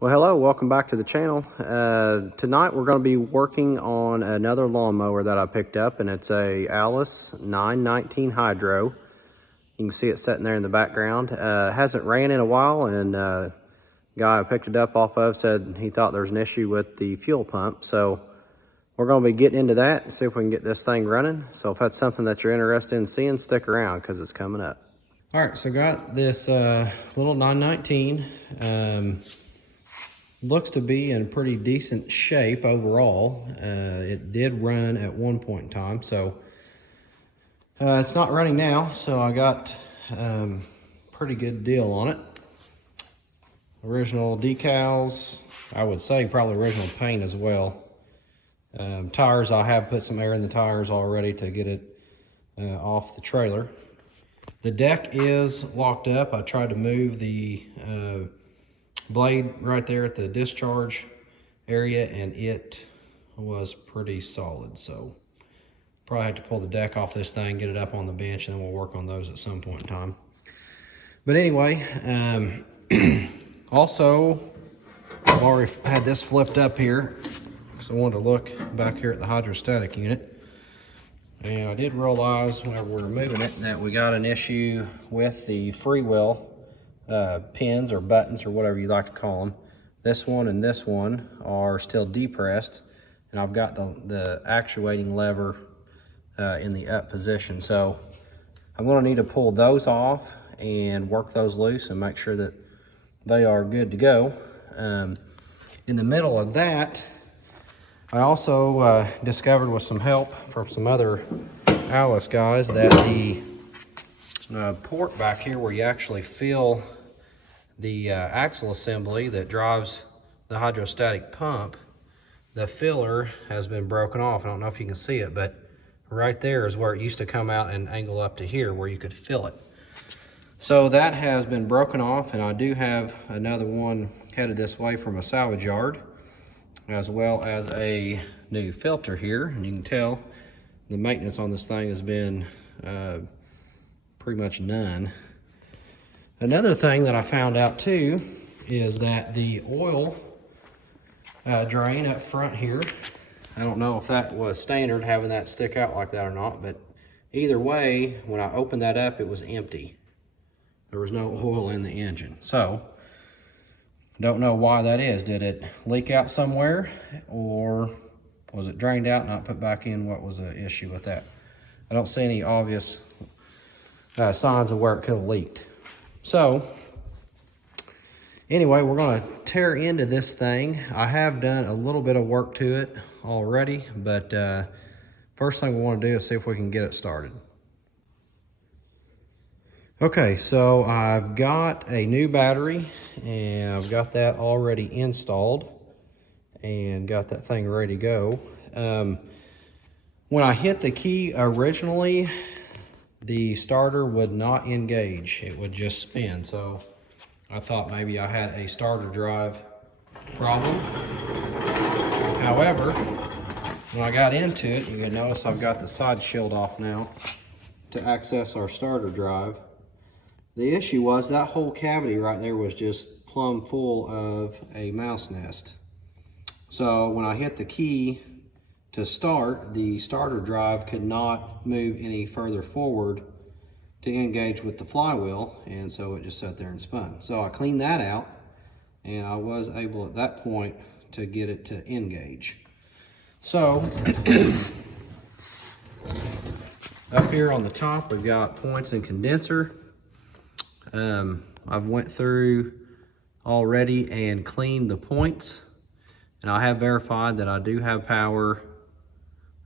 Well, hello, welcome back to the channel. Tonight we're going to be working on another lawnmower that I picked up, and it's a Allis 919 Hydro. You can see it sitting there in the background. Hasn't ran in a while, and guy I picked it up off of said he thought there was an issue with the fuel pump. So we're going to be getting into that and see if we can get this thing running. So if that's something that you're interested in seeing, stick around because it's coming up. All right, so got this little 919. Looks to be in pretty decent shape overall. It did run at one point in time, so it's not running now, so I got pretty good deal on it. Original decals, I would say probably original paint as well. Tires, I have put some air in the tires already to get it off the trailer. The deck is locked up. I tried to move the blade right there at the discharge area, and it was pretty solid, so probably have to pull the deck off this thing, get it up on the bench, and then we'll work on those at some point in time. But anyway, also I've already had this flipped up here because I wanted to look back here at the hydrostatic unit, and I did realize whenever we were moving it that we got an issue with the freewheel pins or buttons or whatever you like to call them. This one and this one are still depressed, and I've got the actuating lever in the up position. So I'm going to need to pull those off and work those loose and make sure that they are good to go. In the middle of that, I also discovered with some help from some other Allis guys that the port back here where you actually fill the axle assembly that drives the hydrostatic pump, the filler has been broken off. I don't know if you can see it, but right there is where it used to come out and angle up to here where you could fill it. So that has been broken off, and I do have another one headed this way from a salvage yard, as well as a new filter here. And you can tell the maintenance on this thing has been pretty much none. Another thing that I found out too is that the oil drain up front here, I don't know if that was standard having that stick out like that or not, but either way, when I opened that up, it was empty. There was no oil in the engine. So, don't know why that is. Did it leak out somewhere, or was it drained out, not put back in? What was the issue with that? I don't see any obvious signs of where it could have leaked. So, anyway, we're going to tear into this thing. I have done a little bit of work to it already, but first thing we want to do is see if we can get it started. Okay, so I've got a new battery, and I've got that already installed and got that thing ready to go. When I hit the key originally, the starter would not engage. It would just spin. So I thought maybe I had a starter drive problem. However, when I got into it, you can notice I've got the side shield off now to access our starter drive. The issue was that whole cavity right there was just plumb full of a mouse nest. So when I hit the key to start, the starter drive could not move any further forward to engage with the flywheel, and so it just sat there and spun. So I cleaned that out, and I was able at that point to get it to engage. So up here on the top, we've got points and condenser. I've went through already and cleaned the points, and I have verified that I do have power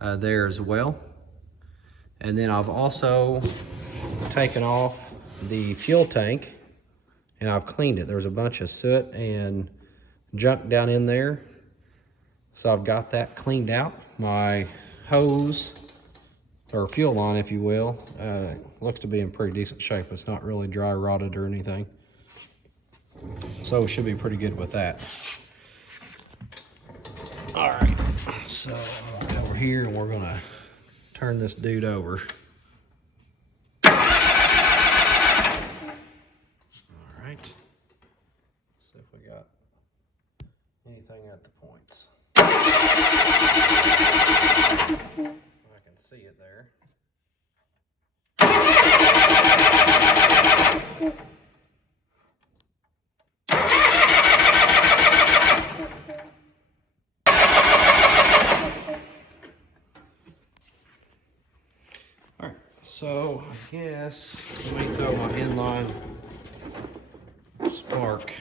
there as well. And then I've also taken off the fuel tank and I've cleaned it. There's a bunch of soot and junk down in there, so I've got that cleaned out. My hose, or fuel line if you will, looks to be in pretty decent shape. It's not really dry rotted or anything, so it should be pretty good with that. All right, so now we're here and we're gonna turn this dude over. All right, see if we got anything at the points. I can see it there. All right, so I guess let me throw my inline spark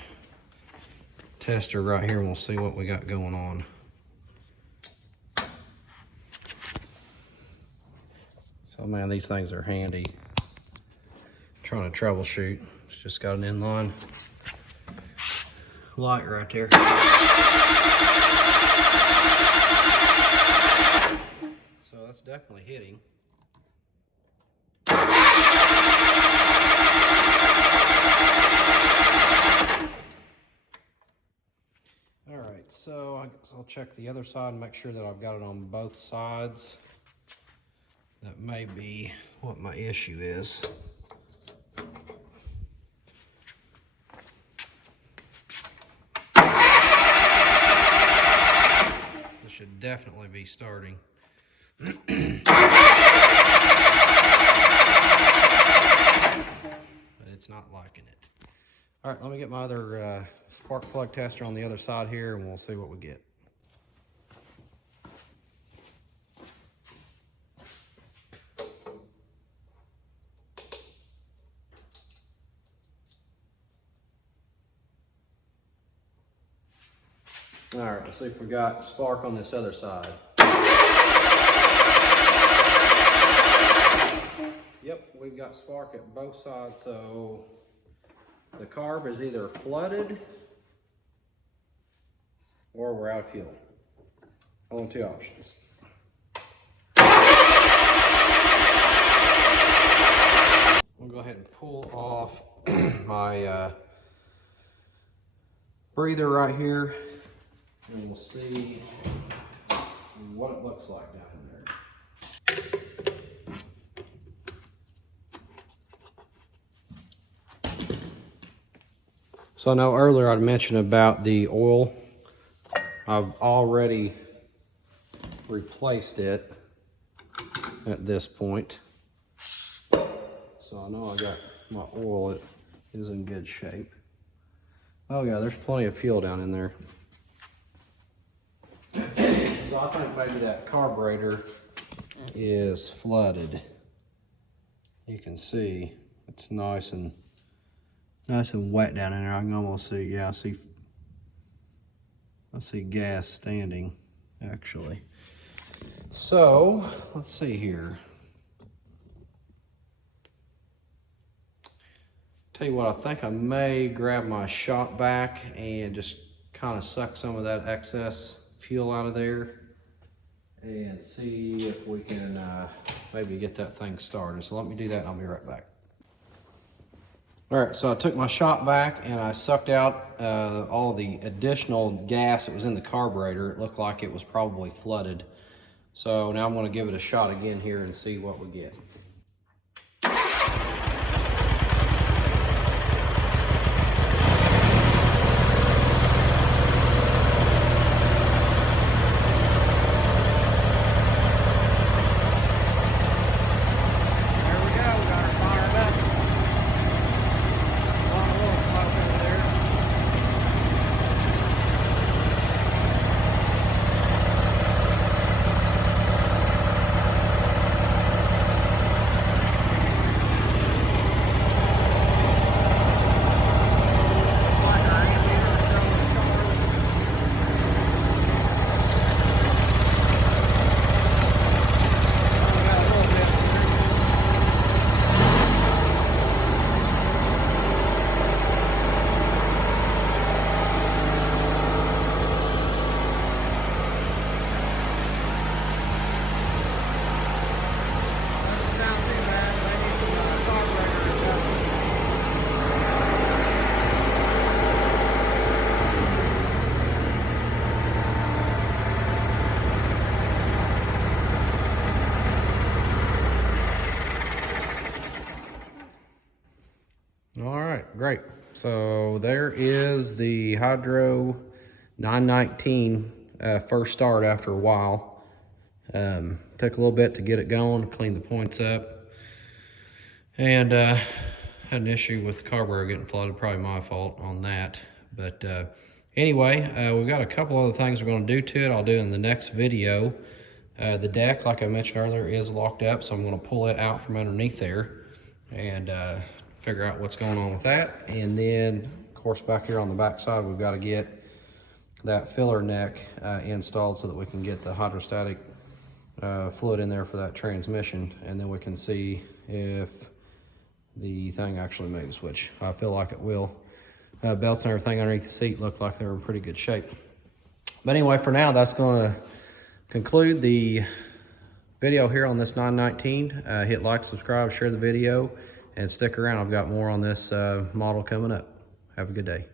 tester right here and we'll see what we got going on. So man, these things are handy. Trying to troubleshoot. It's just got an inline light right there. So that's definitely hitting. All right, so I guess I'll check the other side and make sure that I've got it on both sides. That may be what my issue is. This should definitely be starting. But it's not liking it. All right, let me get my other spark plug tester on the other side here and we'll see what we get. All right, let's see if we got spark on this other side. Yep, we've got spark at both sides, so the carb is either flooded or we're out of fuel. Only two options. I'll go ahead and pull off my breather right here and we'll see what it looks like down in there. So I know earlier I mentioned about the oil. I've already replaced it at this point. So I know I got my oil, it is in good shape. Oh yeah, there's plenty of fuel down in there. So I think maybe that carburetor is flooded. You can see it's nice and wet down in there. I can almost see, yeah, I see gas standing actually. So let's see here. Tell you what, I think I may grab my shop vac and just kind of suck some of that excess fuel out of there and see if we can maybe get that thing started. So let me do that and I'll be right back. All right, so I took my shop vac and I sucked out all the additional gas that was in the carburetor. It looked like it was probably flooded. So now I'm gonna give it a shot again here and see what we get. Great. So there is the hydro 919 first start after a while. Took a little bit to get it going, clean the points up, and had an issue with the carburetor getting flooded. Probably my fault on that. But anyway, we've got a couple other things we're going to do to it. I'll do in the next video. The deck, like I mentioned earlier, is locked up, so I'm going to pull it out from underneath there and figure out what's going on with that. And then, of course, back here on the back side, we've got to get that filler neck installed so that we can get the hydrostatic fluid in there for that transmission, and then we can see if the thing actually moves, which I feel like it will. Belts and everything underneath the seat looked like they were in pretty good shape. But anyway, for now, that's going to conclude the video here on this 919. Hit like, subscribe, share the video, and stick around. I've got more on this model coming up. Have a good day.